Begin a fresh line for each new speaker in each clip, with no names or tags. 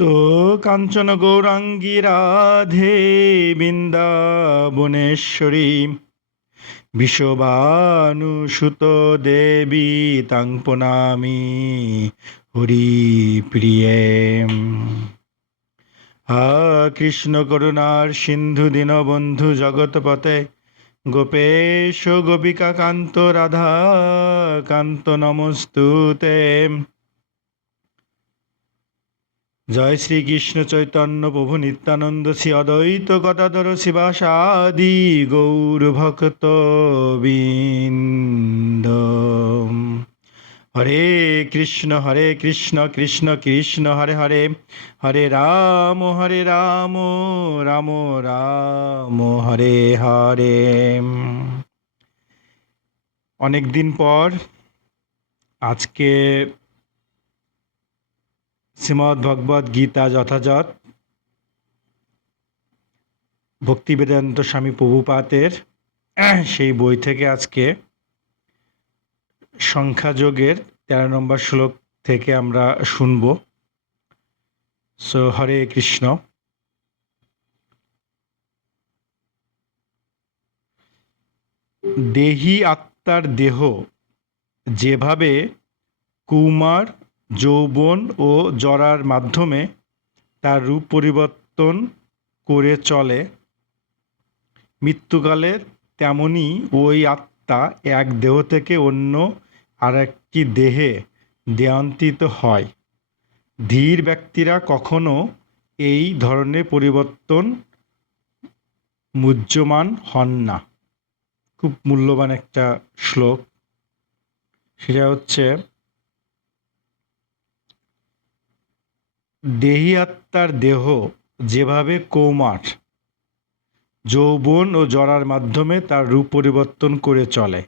তো কাঞ্চন গৌরাঙ্গী রাধে বৃন্দাবনেশ্বরী বিশ্ববানুসুত দেবী তাং প্রণামি হরি প্রিয়ে হা কৃষ্ণ করুণার সিন্ধু বন্ধু জগৎপতে গোপেশ গোপিকা কান্ত রাধা কান্ত নমস্তুতে জয় শ্রীকৃষ্ণ চৈতন্য প্রভু নিত্যানন্দ শ্রী অদ্বৈত গদাধর শিবাসাদি গৌরভক্ত বিন্দ হরে কৃষ্ণ হরে কৃষ্ণ কৃষ্ণ কৃষ্ণ হরে হরে হরে রাম হরে রাম রাম রাম হরে হরে অনেক দিন পর আজকে শ্রীমদ্ ভগবৎ গীতা যথাযথ ভক্তিবেদান্ত স্বামী প্রভুপাতের সেই বই থেকে আজকে সংখ্যাযোগের তেরো নম্বর শ্লোক থেকে আমরা শুনব সো হরে কৃষ্ণ দেহি আত্মার দেহ যেভাবে কুমার যৌবন ও জরার মাধ্যমে তার রূপ পরিবর্তন করে চলে মৃত্যুকালে তেমনি ওই আত্মা এক দেহ থেকে অন্য আর একটি দেহে দেয়ান্তিত হয় ধীর ব্যক্তিরা কখনো এই ধরনের পরিবর্তন মুহ্যমান হন না খুব মূল্যবান একটা শ্লোক সেটা হচ্ছে দেহি আত্মার দেহ যেভাবে কৌমার যৌবন ও জরার মাধ্যমে তার রূপ পরিবর্তন করে চলে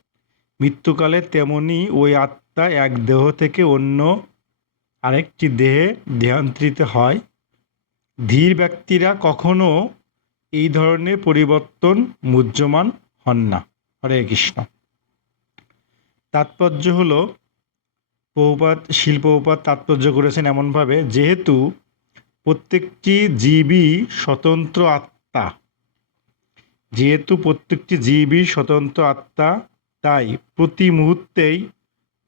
মৃত্যুকালে তেমনি ওই আত্মা এক দেহ থেকে অন্য আরেকটি দেহে দেহান্তরিত হয় ধীর ব্যক্তিরা কখনো এই ধরনের পরিবর্তন মুহ্যমান হন না হরে কৃষ্ণ তাৎপর্য হলো প্রপাত শিল্প উপাত তাৎপর্য করেছেন এমনভাবে যেহেতু প্রত্যেকটি জীবই স্বতন্ত্র আত্মা যেহেতু প্রত্যেকটি জীবই স্বতন্ত্র আত্মা তাই প্রতি মুহূর্তেই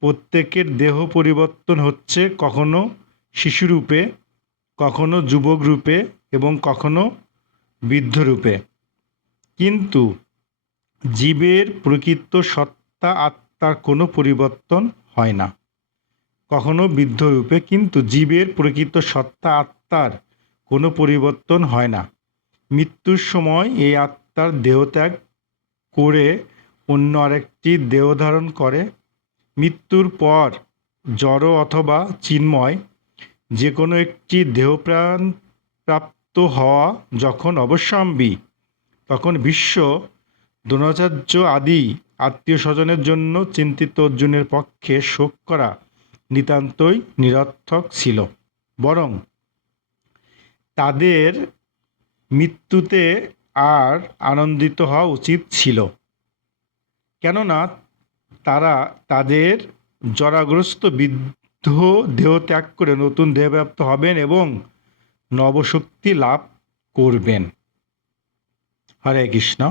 প্রত্যেকের দেহ পরিবর্তন হচ্ছে কখনো শিশুরূপে কখনো যুবক রূপে এবং কখনো বৃদ্ধ রূপে কিন্তু জীবের প্রকৃত সত্তা আত্মার কোনো পরিবর্তন হয় না কখনো বৃদ্ধরূপে কিন্তু জীবের প্রকৃত সত্তা আত্মার কোনো পরিবর্তন হয় না মৃত্যুর সময় এই আত্মার দেহত্যাগ করে অন্য আরেকটি দেহ ধারণ করে মৃত্যুর পর জড় অথবা চিন্ময় যে কোনো একটি দেহপ্রাণ প্রাপ্ত হওয়া যখন অবশ্যম্বী তখন বিশ্ব দ্রোণাচার্য আদি আত্মীয় স্বজনের জন্য চিন্তিত অর্জুনের পক্ষে শোক করা নিতান্তই নিরর্থক ছিল বরং তাদের মৃত্যুতে আর আনন্দিত হওয়া উচিত ছিল কেননা তারা তাদের জরাগ্রস্ত বৃদ্ধ দেহ ত্যাগ করে নতুন দেহব্যাপ্ত হবেন এবং নবশক্তি লাভ করবেন হরে কৃষ্ণ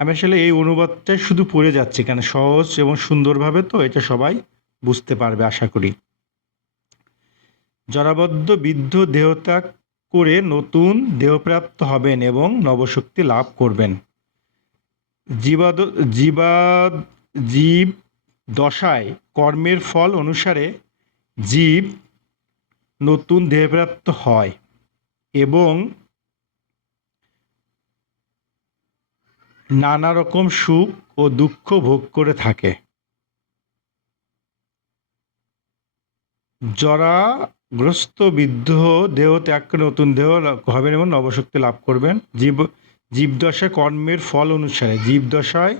আমি আসলে এই অনুবাদটাই শুধু পড়ে যাচ্ছি কেন সহজ এবং সুন্দরভাবে তো এটা সবাই বুঝতে পারবে আশা করি জরাবদ্ধ বৃদ্ধ দেহত্যাগ করে নতুন দেহপ্রাপ্ত হবেন এবং নবশক্তি লাভ করবেন জীবাদ জীবাদ জীব দশায় কর্মের ফল অনুসারে জীব নতুন দেহপ্রাপ্ত হয় এবং নানা রকম সুখ ও দুঃখ ভোগ করে থাকে জরাগ্রস্ত বিদ্ধ দেহ ত্যাগ করে নতুন দেহ হবেন এবং নবশক্তি লাভ করবেন জীব জীবদশায় কর্মের ফল অনুসারে জীবদশায়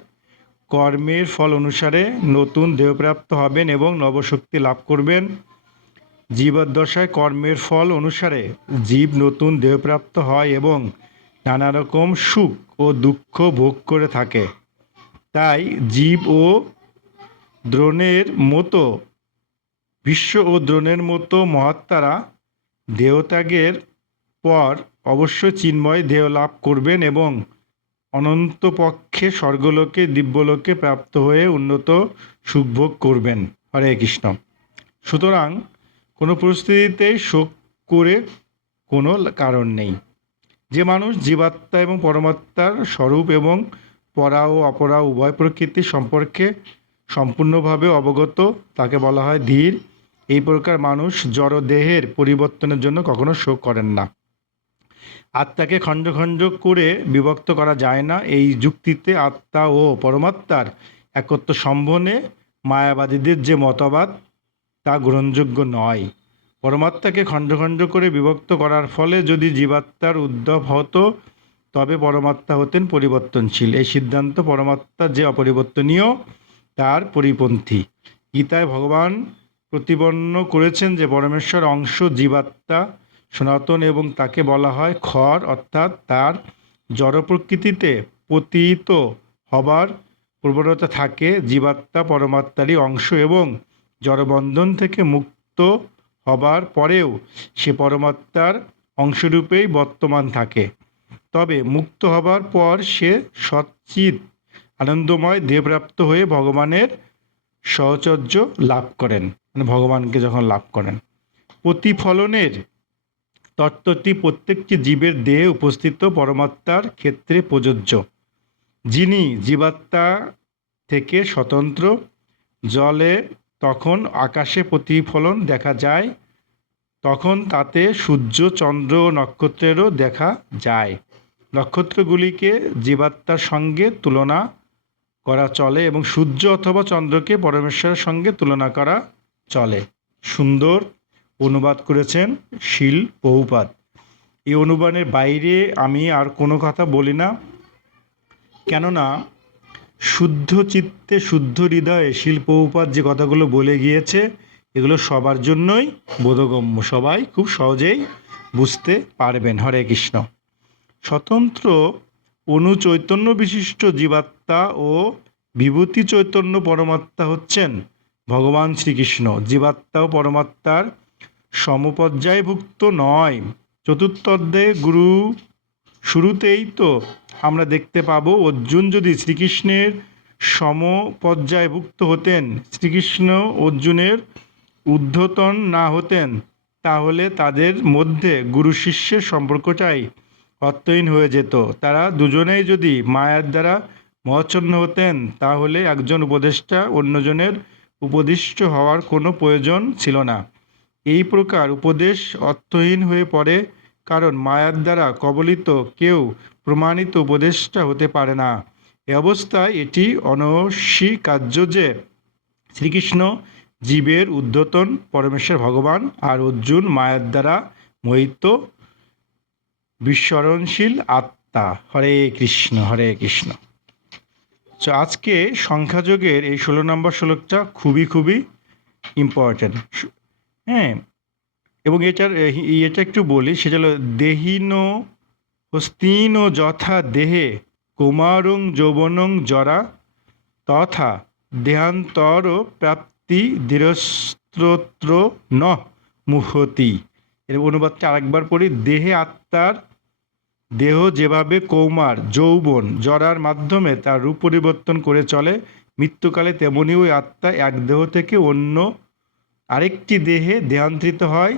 কর্মের ফল অনুসারে নতুন দেহপ্রাপ্ত হবেন এবং নবশক্তি লাভ করবেন জীবদশায় কর্মের ফল অনুসারে জীব নতুন দেহপ্রাপ্ত হয় এবং নানা রকম সুখ ও দুঃখ ভোগ করে থাকে তাই জীব ও দ্রোণের মতো বিশ্ব ও দ্রোণের মতো মহাত্মারা দেহত্যাগের পর অবশ্য চিন্ময় দেহ লাভ করবেন এবং অনন্তপক্ষে স্বর্গলোকে দিব্যলোকে প্রাপ্ত হয়ে উন্নত সুখভোগ করবেন হরে কৃষ্ণ সুতরাং কোনো পরিস্থিতিতেই শোক করে কোনো কারণ নেই যে মানুষ জীবাত্মা এবং পরমাত্মার স্বরূপ এবং পরা ও অপরা উভয় প্রকৃতি সম্পর্কে সম্পূর্ণভাবে অবগত তাকে বলা হয় ধীর এই প্রকার মানুষ জড়দেহের পরিবর্তনের জন্য কখনো শোক করেন না আত্মাকে খণ্ড খণ্ড করে বিভক্ত করা যায় না এই যুক্তিতে আত্মা ও পরমাত্মার একত্র সম্বনে মায়াবাদীদের যে মতবাদ তা গ্রহণযোগ্য নয় পরমাত্মাকে খণ্ড খণ্ড করে বিভক্ত করার ফলে যদি জীবাত্মার উদ্ভব হতো তবে পরমাত্মা হতেন পরিবর্তনশীল এই সিদ্ধান্ত পরমাত্মা যে অপরিবর্তনীয় তার পরিপন্থী গীতায় ভগবান প্রতিপন্ন করেছেন যে পরমেশ্বর অংশ জীবাত্মা সনাতন এবং তাকে বলা হয় খর অর্থাৎ তার জড় প্রকৃতিতে পতিত হবার প্রবণতা থাকে জীবাত্মা পরমাত্মারই অংশ এবং জড়বন্ধন থেকে মুক্ত হবার পরেও সে পরমাত্মার অংশরূপেই বর্তমান থাকে তবে মুক্ত হবার পর সে সচ্চিত আনন্দময় দেবপ্রাপ্ত হয়ে ভগবানের সহচর্য লাভ করেন মানে ভগবানকে যখন লাভ করেন প্রতিফলনের তত্ত্বটি প্রত্যেকটি জীবের দেহে উপস্থিত পরমাত্মার ক্ষেত্রে প্রযোজ্য যিনি জীবাত্মা থেকে স্বতন্ত্র জলে তখন আকাশে প্রতিফলন দেখা যায় তখন তাতে সূর্য চন্দ্র ও নক্ষত্রেরও দেখা যায় নক্ষত্রগুলিকে জীবাত্মার সঙ্গে তুলনা করা চলে এবং সূর্য অথবা চন্দ্রকে পরমেশ্বরের সঙ্গে তুলনা করা চলে সুন্দর অনুবাদ করেছেন শিল বহুপাত এই অনুবাদের বাইরে আমি আর কোনো কথা বলি না কেননা শুদ্ধ চিত্তে শুদ্ধ হৃদয়ে শিল্পোপাত যে কথাগুলো বলে গিয়েছে এগুলো সবার জন্যই বোধগম্য সবাই খুব সহজেই বুঝতে পারবেন হরে কৃষ্ণ স্বতন্ত্র অনুচৈতন্য বিশিষ্ট জীবাত্মা ও বিভূতি চৈতন্য পরমাত্মা হচ্ছেন ভগবান শ্রীকৃষ্ণ জীবাত্মা ও পরমাত্মার সমপর্যায়ভুক্ত নয় চতুর্থে গুরু শুরুতেই তো আমরা দেখতে পাব অর্জুন যদি শ্রীকৃষ্ণের সমপর্যায়ভুক্ত হতেন শ্রীকৃষ্ণ অর্জুনের উদ্ধতন না হতেন তাহলে তাদের মধ্যে গুরু শিষ্যের সম্পর্কটাই অর্থহীন হয়ে যেত তারা দুজনেই যদি মায়ার দ্বারা মহচ্ছন্ন হতেন তাহলে একজন উপদেষ্টা অন্যজনের উপদিষ্ট হওয়ার কোনো প্রয়োজন ছিল না এই প্রকার উপদেশ অর্থহীন হয়ে পড়ে কারণ মায়ার দ্বারা কবলিত কেউ প্রমাণিত উপদেষ্টা হতে পারে না এ অবস্থায় এটি অনস্বীকার্য যে শ্রীকৃষ্ণ জীবের উদ্ধতন পরমেশ্বর ভগবান আর অর্জুন মায়ার দ্বারা মোহিত বিস্মরণশীল আত্মা হরে কৃষ্ণ হরে কৃষ্ণ তো আচ্ছা, আজকে সংখ্যাযোগের এই ষোলো নম্বর শ্লোকটা খুবই খুবই ইম্পর্ট্যান্ট হ্যাঁ এবং এটার এটা একটু বলি সেটা হলো দেহীন হস্তিন যথা দেহে কুমারং যৌবনং জরা তথা দেহান্তর প্রাপ্তি দৃঢ়স্ত্রোত্র ন মুহতি এর অনুবাদটা আরেকবার পড়ি দেহে আত্মার দেহ যেভাবে কৌমার যৌবন জরার মাধ্যমে তার রূপ পরিবর্তন করে চলে মৃত্যুকালে তেমনি ওই আত্মা এক দেহ থেকে অন্য আরেকটি দেহে দেহান্তরিত হয়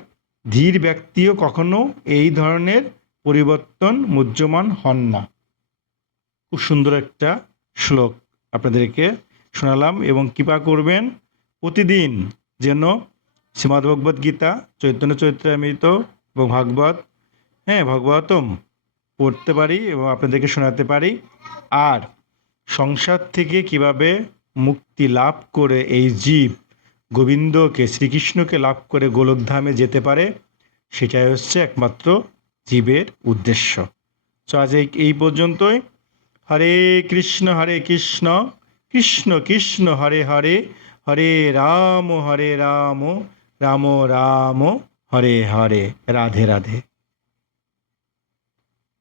ধীর ব্যক্তিও কখনো এই ধরনের পরিবর্তন মুহ্যমান হন না খুব সুন্দর একটা শ্লোক আপনাদেরকে শোনালাম এবং কৃপা করবেন প্রতিদিন যেন শ্রীমদ্ভগবদ্ গীতা চৈতন্য চৈত্রামৃত এবং ভাগবত হ্যাঁ ভগবতম পড়তে পারি এবং আপনাদেরকে শোনাতে পারি আর সংসার থেকে কিভাবে মুক্তি লাভ করে এই জীব গোবিন্দকে শ্রীকৃষ্ণকে লাভ করে গোলকধামে যেতে পারে সেটাই হচ্ছে একমাত্র জীবের উদ্দেশ্য তো আজ এই পর্যন্তই হরে কৃষ্ণ হরে কৃষ্ণ কৃষ্ণ কৃষ্ণ হরে হরে হরে রাম হরে রাম রাম রাম হরে হরে রাধে রাধে